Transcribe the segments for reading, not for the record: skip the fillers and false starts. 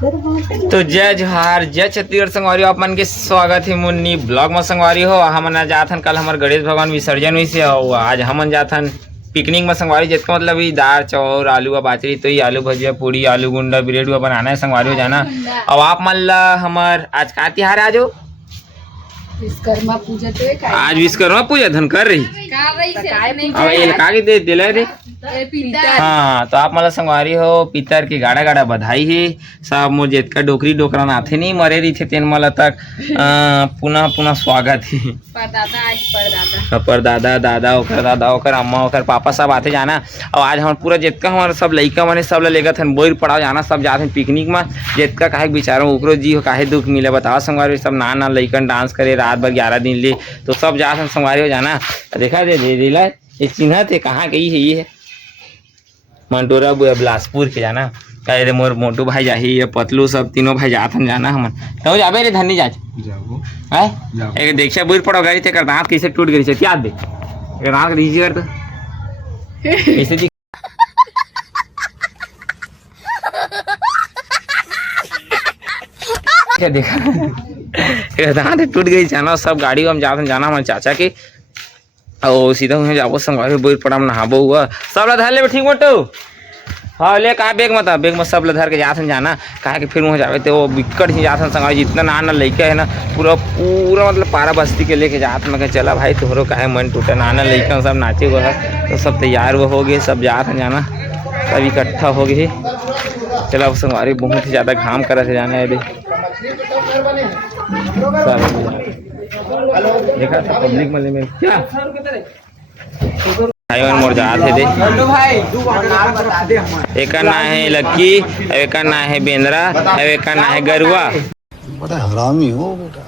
तो जय जोहार जय छत्तीसगढ़ संगवारी आप मन के स्वागत है मुन्नी ब्लॉग में संगवारी हो। हमन जाथन कल हमार गणेश भगवान विसर्जन हुई से हो। आज हमन जाथन पिकनिक में संगवारी जितना मतलब ये दाल चावल आलू व बाचरी तो ये आलू भजिया पूड़ी आलू गुंडा ब्रेड हुआ बनाना है संगवारी हो जाना। और आप मन ला हमार आज का तिहार आज हो विश्वकर्मा पूजा तो आज विश्वकर्मा पूजा धन कर रही दे दिला रे। हाँ तो आप मतलब संगवारी हो पितर के गाड़ा गाड़ा बधाई है सब मोर जितका डोकरी डोकरा नाथे नहीं मरे रही थे तेन मला तक पुनः पुनः स्वागत है। परदादा दादा ओकर दादा ओकर अम्मा ओकर पापा सब आते जाना। और आज हम पूरा जितका हमारा सब लइका मने सब ला लेकर थन बोर पड़ाव जाना सब जाते पिकनिक में जितका काहे बिचारो ओकरो जी हो काहे दुख मिले बताओ संगवारी सब ना लइकन डांस करे रात भर 11 दिन ले तो सब जाते संगवारी हो जाना। देखा दे दिला ये चिन्ह थे कहाँ गई है ये मंटोरा बिलासपुर के जाना कहे रे मोर मोटू भाई जाही ये पतलू सब तीनों भाई जाथन जाना हमन तो जाबे रे धन्नी जाच जाबो है एक देखिया बुर पड़ो गाड़ी ते कर दांत कैसे टूट गई छे याद दे एक दांत लीजिए कर तो कैसे जी क्या देखा एक दांत टूट गई जाना सब गाड़ी में जाथन जाना हमन चाचा के और सीधा वहीं जाबो संगवारी बोर पड़ाम नहाबो हुआ सब ला धर ले ठीक मोटो। हाँ ले कहा बेग में सब ला धर के जाथन जाना कहा कि फिर वहाँ जावे तो वो बिकट ही जाथन संगवारी जितना ना लइका है ना पूरा पूरा मतलब पारा बस्ती के लेके जात मैं चला भाई तोहरो काहे मन टूटा नाना लइका सब नाचे हुआ तो सब तैयार वो हो गए सब जाथन जाना सब इकट्ठा हो गए। चला संगवारी बहुत ही ज़्यादा घाम कर जाना है देखा था पब्लिक मले में क्या मोर जात है दे एक ना है लक्की एक ना है बेंद्रा एक ना है गरुआ बड़ा हरामी हो बेटा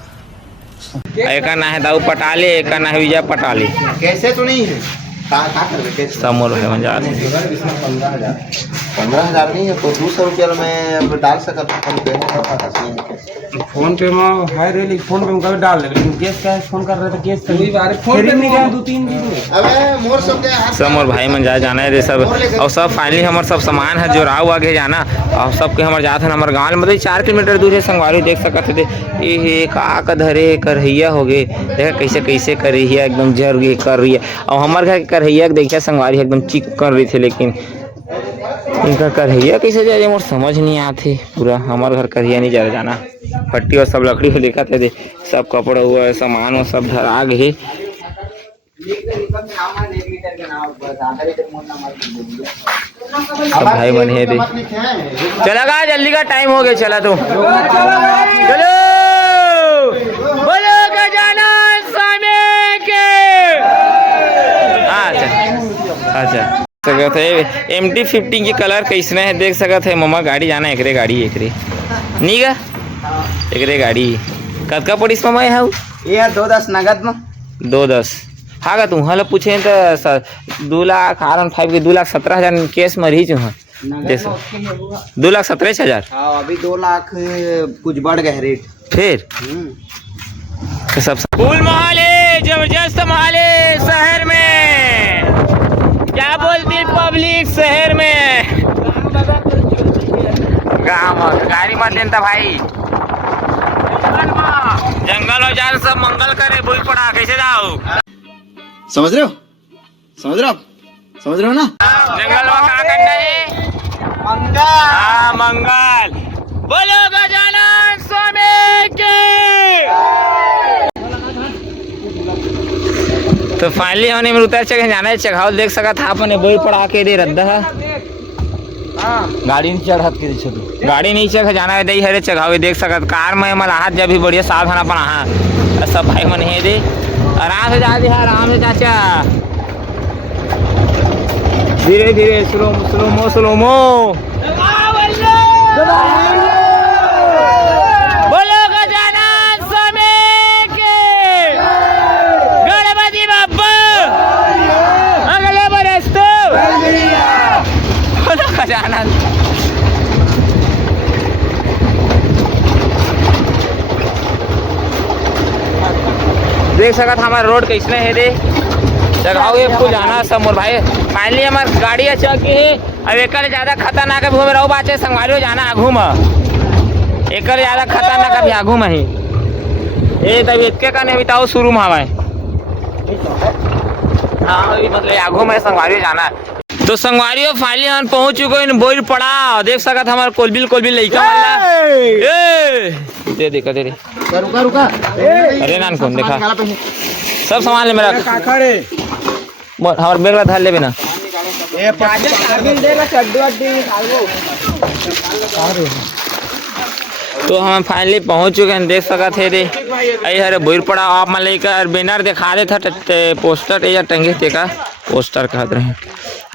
एक ना है दाऊ पटाले एक ना है विजय पटाले कैसे तो नहीं है सब मोर है मजा 15,000 नहीं है तो 200 रुपया में डाल सकता फोन पे में है रे फोन पे में कभी डाल लेकिन केस का फोन कर रहे थे केस कभी बार फोन पे नहीं गया 2-3 दिन अबे मोर सब मोर भाई मन जाना है सब और सब फाइनली हमारे सब सामान है जो राव आगे जाना और सबके हमारे जात है हमारे गाँव मतलब 4 किलोमीटर दूर है संगवारी देख सकते थे ये का धरे करहैया हो गए देखा कैसे कैसे करहैया एकदम जर गई कर रही है और हमारे घर करहैया देखिए संगवारी एकदम चिक कर रही थी लेकिन इनका करहैया कैसे जाए मोर समझ नहीं आते पूरा हमारे घर करहैया नहीं जा जाना पट्टी और सब लकड़ी को देखा थे सब कपड़ा हुआ सामान वो सब धरा गए सब भाई मन है दे चला गा जल्दी का टाइम हो गया चला तो चलो बोलो गजानन स्वामी के अच्छा सकत है MT-50 की कलर कैसने है देख सकत है मम्मा गाड़ी जाना एकरे गाड़ी एकरे नहीं गा एकरे गाड़ी कतका पड़ी मम्मा है ये 210 नगद में 210 हाँ गा तुम हाला पूछे तो 2,05,000 के 2,17,000 केस में रही चुहा 2,17,000 अभी 2 लाख कुछ बढ़ गए रेट फिर तो सब फूल मोहल्ले जबरदस्त मोहल्ले शहर में क्या बोलती पब्लिक शहर में गाँव गाड़ी मत देता भाई जंगल और जान सब मंगल करे बुई पड़ा कैसे जाओ समझ रहे हो ना जंगल में क्या करना है मंगल हाँ मंगल बोलो गजानन स्वामी के। तो फाइनली हमने उतर चढ़ जाना है चढ़ाव देख सका था अपने बोई पड़ा के दे रद्दा गाड़ी नहीं चढ़त के छोटू गाड़ी नहीं चढ़ जाना है दे हरे चढ़ावे देख सकत कार में मलाहत जब भी बढ़िया साधन अपन हाँ सब भाई मन है दे आराम से जा दे आराम से चाचा धीरे धीरे स्लोमो बोलो गजानन स्वामी के गणपति बाप्पा अगले बरस तो बोलो गजानन देख सकत हमारा रोड कैसने है दे जगह फूल जाना सब मोर भाई फाइनली हमार गाड़ी चौकी है अब एक ज़्यादा खतरनाक घूम रहो बाचे संगवारी जाना घूम एक ज्यादा खतरनाक अभी आगू में ही ये तब इतके का नहीं बताओ शुरू में हवा हाँ अभी मतलब आगू में संगवारी जाना है। तो संगवारी फाइनली हम पहुंच चुके हैं बोर पड़ा देख सकत हमारे कोलबिल लइका वाला दे दे रुका रुका अरे नान कौन देखा सब सामान ले मेरा हमारे बैग धर ले बिना तो हम फाइनली पहुंच चुके हैं देख सकत है रे अरे बोर पड़ा आप मान लेकर बैनर दिखा रहे था पोस्टर या टंगे थे का पोस्टर कहते रहे।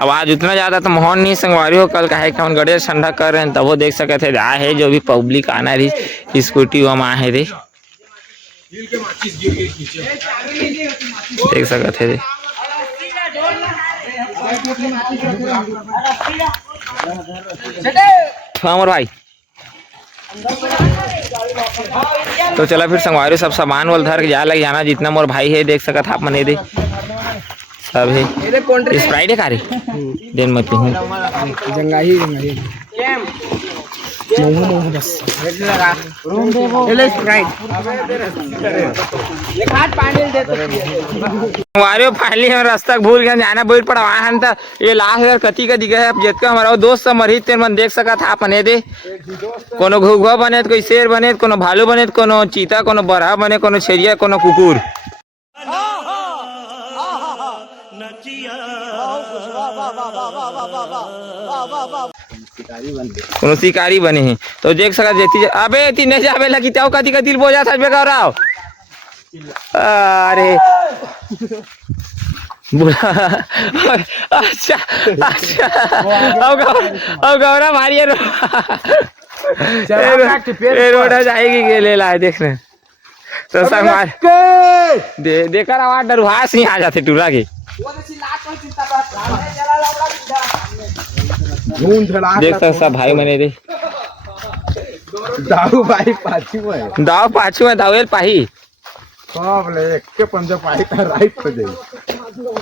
अब आज उतना ज़्यादा तो माहौल नहीं संगवारी हो कल का है कि हम गड़े ठंडा कर रहे हैं तब वो देख सकते थे आए है जो भी पब्लिक आना रही स्कूटी वहाँ आए है रे देख सकते थे हमारे भाई तो चला फिर संगवारी सब सामान वाल धर के जा लग जाना जितना मोर भाई है देख सकत आप मने दे सब है स्प्राइट है कारे दिन मत हूँ जंगाही बस फाइनली हम रास्ता भूल गए जाना बोल पड़ा वहाँ था ये लास्ट अगर कति का दिखा है जितना हमारा दोस्त सब मरी तेरे मन देख सका था अपने दे कोनो घुघुआ बने कोई शेर बने कोनो भालू बने कोनो चीता कोनो बरहा बने कोनो छेरिया कोनो कुकुर कोनो शिकारी बने हैं तो देख सका जेती अबे ती नहीं जावे लगी ताऊ कदी का दिल बोझा था बेगा रहा अरे बुरा अच्छा अच्छा अब गौरा मारिए रोड़ा जाएगी के ले लाए देखने तो संगवार देखा आवाज डरुहास नहीं आ जाते टूरा के देख सकते सब भाई मने रे दाऊ भाई पाछू है दावेल पाही सब ले एक के पंजे पाही का राइट पे दे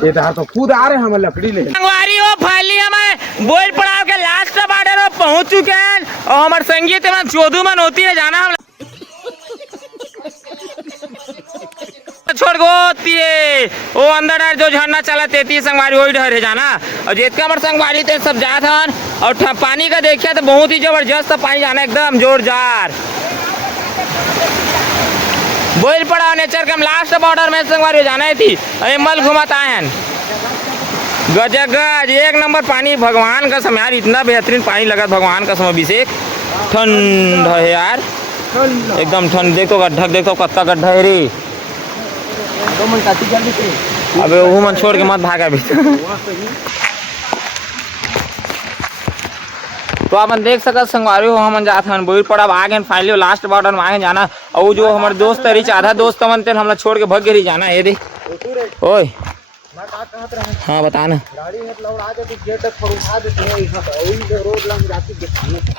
ये तो खुद आ रहे हम लकड़ी ले संगवारी हो फाइनली हमें बोल पड़ाव के लास्ट बॉर्डर में पहुंच चुके हैं और हमारे संगीत में चौधू मन होती है जाना हम छोड़ गोती है वो अंदर जो झरना चला तेती संगवारी वही डर है जाना और जितका हमारे संगवारी थे सब जात हन और पानी का देखिए तो बहुत ही जबरदस्त पानी जाना एकदम जोरदार बोल पड़ा नेचर के हम लास्ट बॉर्डर में संगवारी जाना थी अरे मल घुमाता है गजगज एक नंबर पानी भगवान का समय यार इतना बेहतरीन पानी लगा भगवान का समय अभिषेक ठंड है यार एकदम ठंड देखो गड्ढा देखो कत्ता गड्ढा है रे अबे वो मन छोड़ के मत भागा अभी तो आप देख सकते संगवारी हो हम जाते हैं बोर पड़ा आगे फाइनली लास्ट बॉर्डर में आगे जाना और जो हमारे दोस्त रही आधा दोस्त मन थे हम छोड़ के भग गए जाना ये दे ओए हाँ बता ना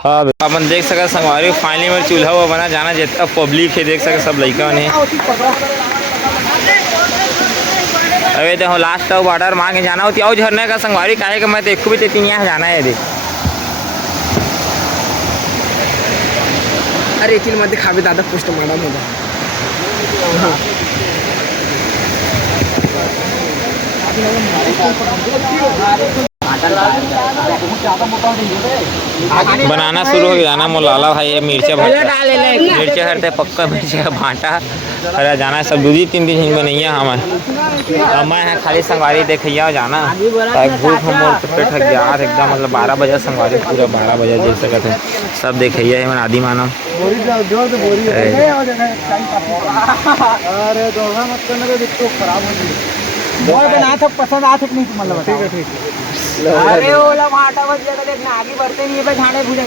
हाँ अपन देख सकते संगवारी फाइनली में चूल्हा हुआ बना जाना जितना पब्लिक है देख सके सब लड़का ने अबे देखो लास्ट बॉर्डर मांगे जाना होती और झरने का संगवारी काहे का मैं देखू भी तीन यहाँ जाना है देख अरे किल मध्ये खावे दादा पोस्ट मारा होता बनाना शुरू हो गया ना मोलाला भाई ये मिर्चा मिर्चा हरते पक्का मिर्चा भाटा अरे जाना सब 2-3 दिन ही बनैया हमें है खाली संगवारी देखिए जाना भूख मोर पेट थक गया एकदम मतलब 12 बजे संगवारी पूरा 12 बजे देख सकते हैं सब देखिए मन आदि मानव पसंद आ नहीं मतलब ठीक है अरे ओला भाटा बच जाएगा देखना आगे बढ़ते नहीं है झाड़े भूले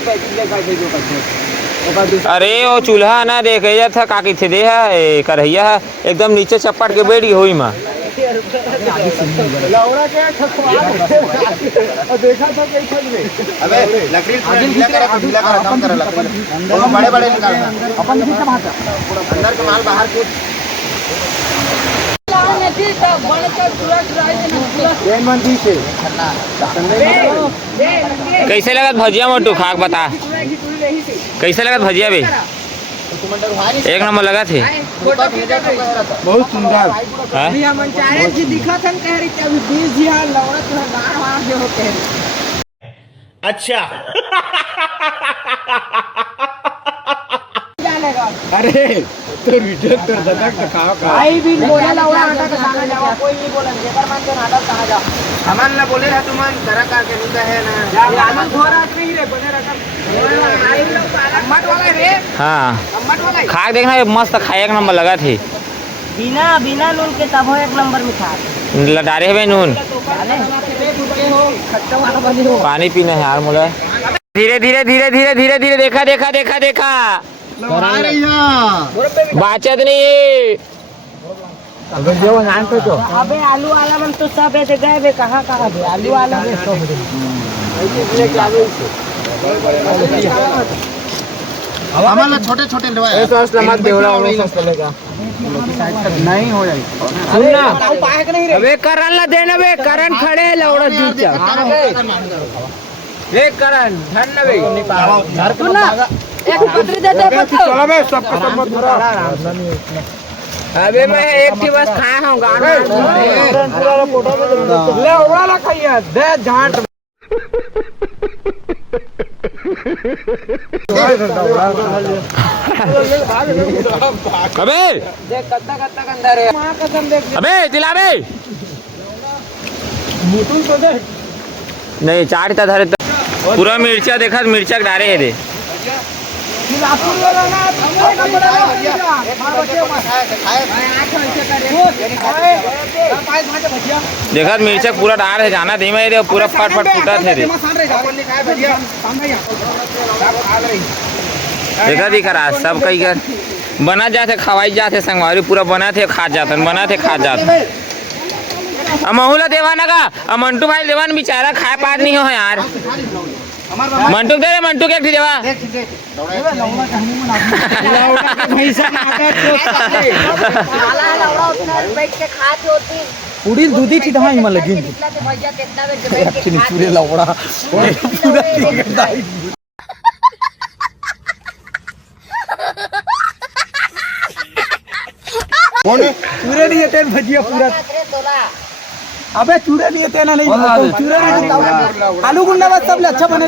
अरे वो चूल्हा ना देखिए था काकी थे दे है करैया है एकदम नीचे चप्पट के बैठ गई हुई माँ देखा था अबे लकड़ी बड़े अंदर के माल बाहर कूद कैसे लगा भजिया मोटू खाक बता कैसे लगा भजिया बे एक नंबर लगा थे। बहुत सुंदर। हाँ? अभी हम चाहे जी दिखत हन कह रही कि अभी 20 जी हां लौड़ा तुरा गाड़ वाड़ दे हो कह रही। अच्छा जानेगा अरे तो वीडियो तो ददक दिखाओ का। भाई भी बोला लौड़ा हटा के खाना जाओ कोई नहीं बोला जेकर मान के नाटक कहां जा सामान ना बोले रहा तुम करा करके नहीं कहे ना आलू घोरा नहीं रे बने रखा अम्मट वाला रे हाँ अम्मट वाला खा के देखना मस्त खाए एक नंबर लगा थे। बिना बिना नून के तब हो एक नंबर मिठा लटारे हुए नून खट्टा वाला बनी हो पानी पीना है यार मुझे। धीरे धीरे धीरे धीरे धीरे धीरे देखा देखा देखा देखा आ रही है बाचत नहीं है। अबे आलू वाला मन तो सब है गए बे कहाँ कहाँ बे आलू वाला बे सब सामान छोटे छोटे लेवाए नहीं हो जाएगी। सुनना पाए कि नहीं रे अबे करण ला देना बे करण खड़े है लौड़ा जूत जा एक करण धन न बे। सुनना एक पत्री देते पत्थर चलो बे सबका सब मत भरा। अबे मैं एक ही बस खाया हूँ गाना ले उड़ा ला खाइए दे झांट। अबे देख कत्ता कत्ता के अंदर है मां कसम देख अबे दिला बे मुतुल को दे। नहीं चाट था धरे पूरा मिर्चा देखा मिर्चा डारे है दे लापुर वाला ना देखा मिर्चा पूरा डार है जाना धीमे रे पूरा फट फट फूटा थे रे देखा दिखा रहा सब कई कर बना जाते खवाई जाते संगवारी पूरा बना थे खा जाते बना थे खा जाते महूला देवाना का मंटू भाई देवान बेचारा खाए पार नहीं हो यार मंटू दे रे मंटू के एक देवा उड़ी दूधी थी दहाई मन लगी पूरे लौड़ा पूरा टिकटदारी। चूरे नहीं है भजिया पूरा। अबे चूरे नहीं है ना नहीं चूरे नहीं आलू गुंडा बात सब अच्छा बने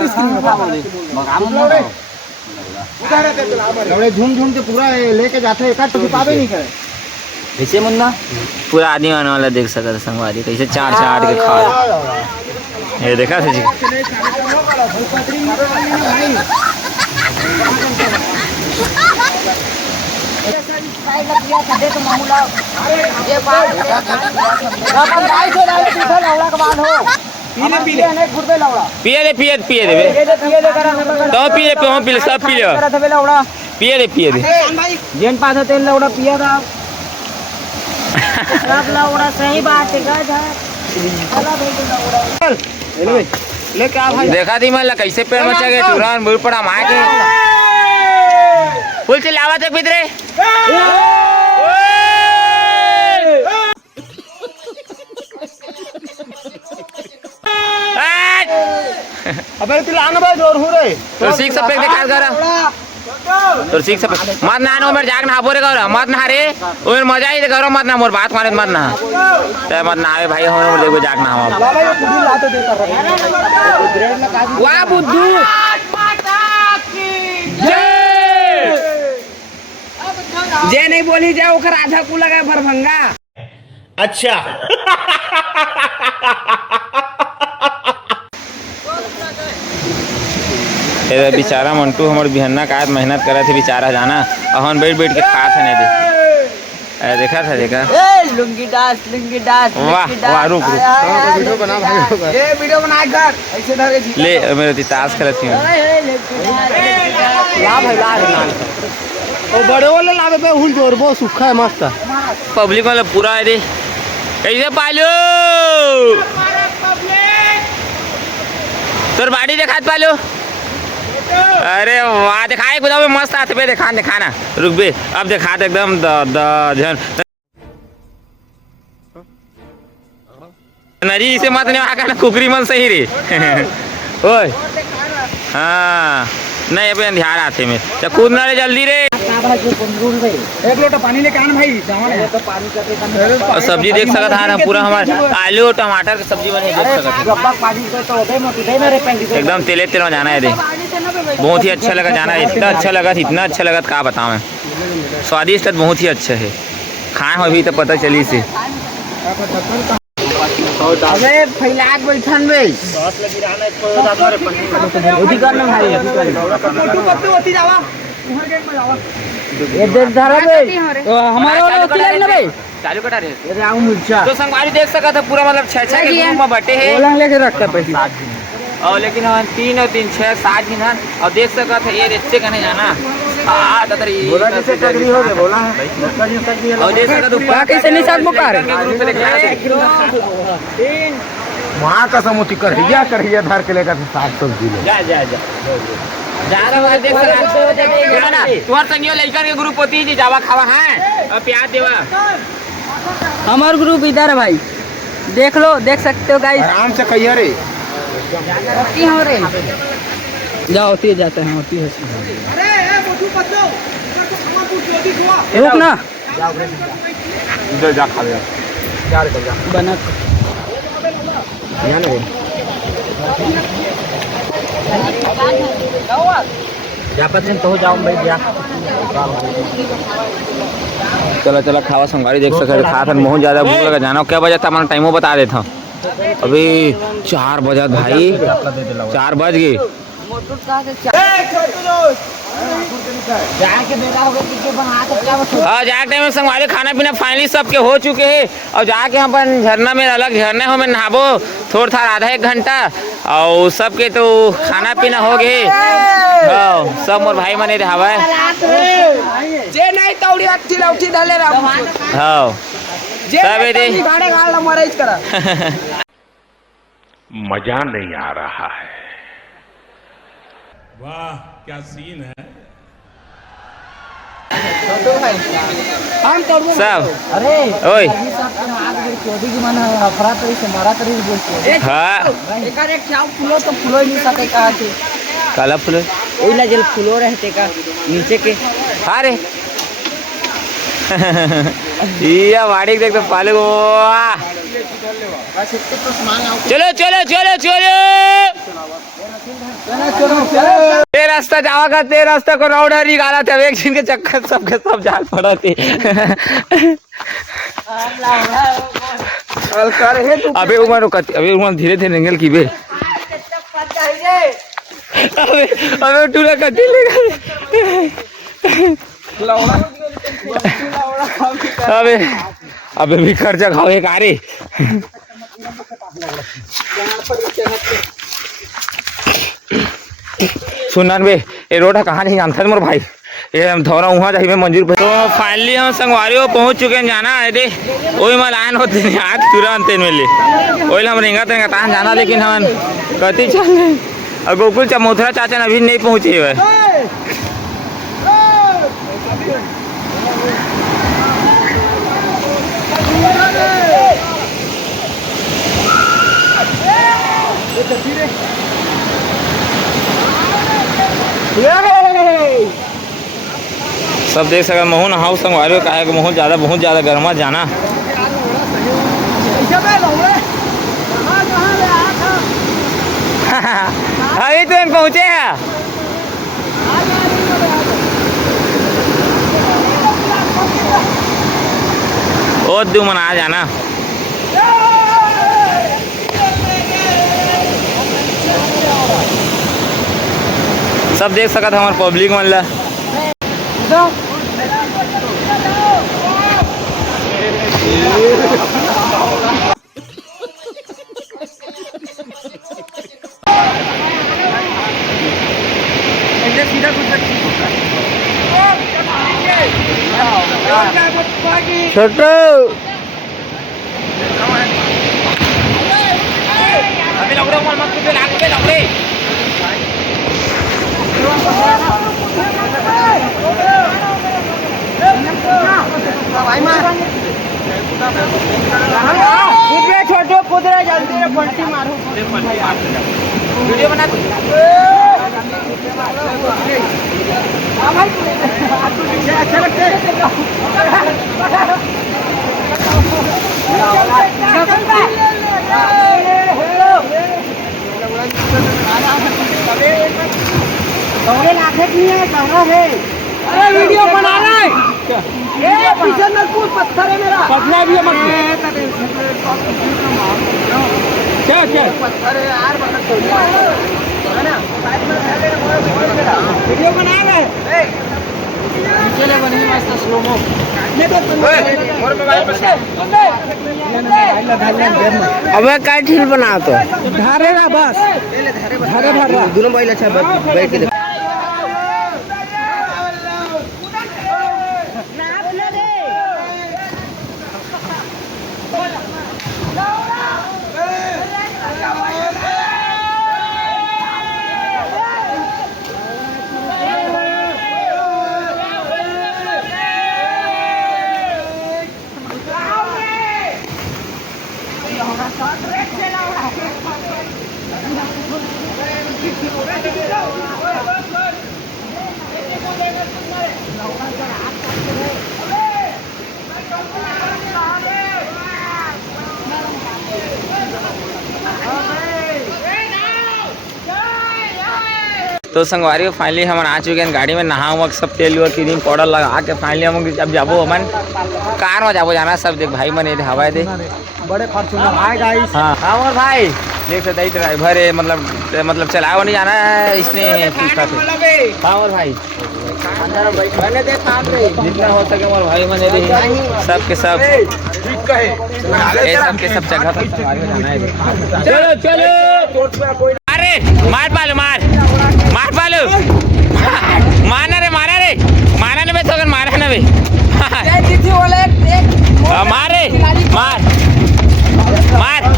लौड़े झूम झूम के पूरा लेके जाते एक तो पावे नहीं करे कैसे मुन्ना पूरा आदमी आने वाला देख सकता संगवारी कैसे चाट चाट के खा ये देखा था जी पिए दे पिए पिए दे तो पिए पे हम पिए सब पिए पिए दे जेन पास तेल लौड़ा पिया था सब लौड़ा सही बात है गज ले क्या भाई देखा थी मैं कैसे पेड़ मचा गए तुरंत मुड़ पड़ा मार के फुल चिल्लावा तक पितरे अबे तू लांग बा जोर हो रे तो सीख सब पे दिखा कर तो सीख सब मत ना नो मेरे जाग ना बोरे कर मत ना रे ओर मजा ही करो मत ना मोर बात मारे मत ना ते मत ना आवे भाई हम लेगो जाग ना हम भाई खुद ही लातो दे कर वाह बुद्धू जे नहीं बोली जाए ओकर आधा कु लगा भरभंगा अच्छा ए बेचारा मंटू हमर बिहन्ना का मेहनत करे थे बेचारा जाना अहन बैठ बैठ के खा थे नहीं दे देखा था देखा लुंगी डांस वाह वाह रुक रुक वीडियो बना भाई ये वीडियो बना कर ऐसे धरे ले मेरे ताश खेलत थी ला भाई ला ओ बड़े वाले लावे पे हुल जोर बो सूखा है मस्त पब्लिक वाला पूरा है रे कैसे पालो तोर बाड़ी देखात पालो अरे वाह दिखाए खुदा में मस्त आते पे दिखाना रुक बे अब दिखा दे एकदम जन नरी से मत नहीं आका ना कुकरी मन सही रे ओए हाँ नहीं अबे अंधियार आते में तो कूदना रे जल्दी रे। एक लोटा पानी लेके आना भाई जाओ। और सब्जी देख सकत है ना पूरा हमारे आलू और टमाटर की सब्जी बनी देख सकत है एकदम तेले तेल में जाना है दे। बहुत ही अच्छा लगा जाना, इतना अच्छा लगा क्या बताऊँ, स्वादिष्ट बहुत ही अच्छा है। खाए हो अभी तो पता चली से। अबे फैलाक बैठन बे उठी करना भाई ये देख धरा बे हमारा वाला उठी लगना बे चालू कटा रे ये आऊ मुर्चा तो संगवारी देख सकत है पूरा मतलब 6 के ग्रुप में बटे है बोला लेके रखता पैसा और लेकिन हम 3 और 3 6 7 दिन है और देख सकत है ये रिश्ते कने जाना ततरी बोला जैसे टगरी हो गए बोला है और देख सकत ऊपर कैसे नहीं साथ मुकार वहाँ का समुची कर दिया धर के लेकर 700 किलो। जा ज्यादा बात देख सकत ना तोहर संगियो लइकन के ग्रुप होती जी जावा खावा है और प्याज देवा। हमार ग्रुप इधर है भाई, देख लो, देख सकते हो गाइस। आराम से कहिए रे होती हो रे जाओ होती जाते हैं होती है। रुक ना इधर जा खा ले बना तो जाओ भाई जा चला खावा संगारी देख सकते खा था बहुत ज्यादा भूख लगा जाना। क्या बजा था हमारा टाइमो बता देता अभी 4 बजा भाई 4 बज गए। जाके टाइम में संगवारी खाना पीना फाइनली सबके हो चुके हैं और जाके हम अपन झरना में अलग झरने हो में नहाबो थोड़ा था आधा 1 घंटा और सबके तो खाना पीना हो गए। सब मोर भाई मने रहावा जे नहीं तौड़ी अट्ठी लौठी डाले रा हाँ सब दे गाड़े गाड़ मरेज करा मजा नहीं आ रहा है। वाह क्या सीन है। हम तोड़ सब अरे ओए चौधरी की मन अफरा तरी से मारा तरी बोलते हाँ एकर एक चाव फूलो तो फूलो ही नहीं सके कहा के काला फूल ओइला जल फूलो रहते का नीचे के अरे ये वाड़ी देख तो पाले वाह चलो चलो चलो चलो ते रास्ता जावा का ते रास्ता को रौड़ा निकाला था एक दिन के चक्कर सबके सब जाल पड़ा थे। अबे उमर अबे उमर धीरे धीरे निकल की बे अबे अबे टूला कटी अबे अबे भी खर्चा खाओ एक आरे सुनन बे ये रोड कहाँ नहीं जानता मोर भाई ये हम थोड़ा वहाँ जाइए मंजूर पे। तो फाइनली हम संगवारी पहुँच चुके हैं जाना है दे वही में लाइन होते नहीं आज तुरंत मिले वही हम रेंगा तेंगा तान जाना लेकिन हम कति चल और गोकुल चमोथरा चाचा अभी नहीं पहुँचे हुए। सब देख सके मोहन हाउस संगवारी का है बहुत ज़्यादा गर्मा जाना अभी तो पहुँचे हैं और दू मना जाना सब देख सकत हमारे पब्लिक मन ला छोटो अभी लग रहा मत कुछ लाग पे लग रही भाई मार छोटो कुदरा जल्दी फंटी मारो वीडियो बना अच्छा लगता है अरे वीडियो बना रहा है ये पीछे में कुछ पत्थर है मेरा पतला भी है मत क्या क्या पत्थर है यार है ना वीडियो बना रहे चले बनी मस्त स्लो मो ये तो और मोबाइल अबे काय ठीक बना तो धारे ना बस धारे भर रहा दोनों मोबाइल अच्छा बैठ के तो संगवारी फाइनली हम आ चुके हैं गाड़ी में, नहा हुआ सब तेल और क्रीम पाउडर लगा के फाइनली हम अब जाबो हमन कार में जाबो जाना सब देख भाई मन ये हवा दे बड़े फॉर्च्यूनर हाय गाइस हाँ हाँ और भाई देख सकते ड्राइवर है मतलब चलाओ नहीं जाना है इसने हाँ और भाई जितना हो सके मोर भाई मन सब के सब सब जगह पर सवारी में जाना है। चलो चलो अरे मार पालो मार पालो मारना रे मारा ने बे तो मारा ना बे मारे मार मारे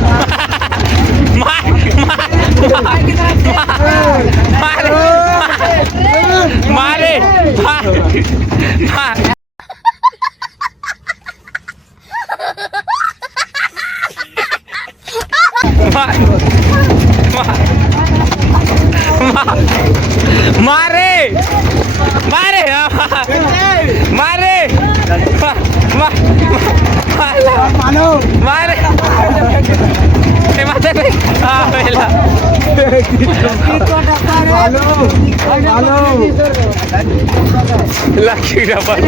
मारे लकी डबल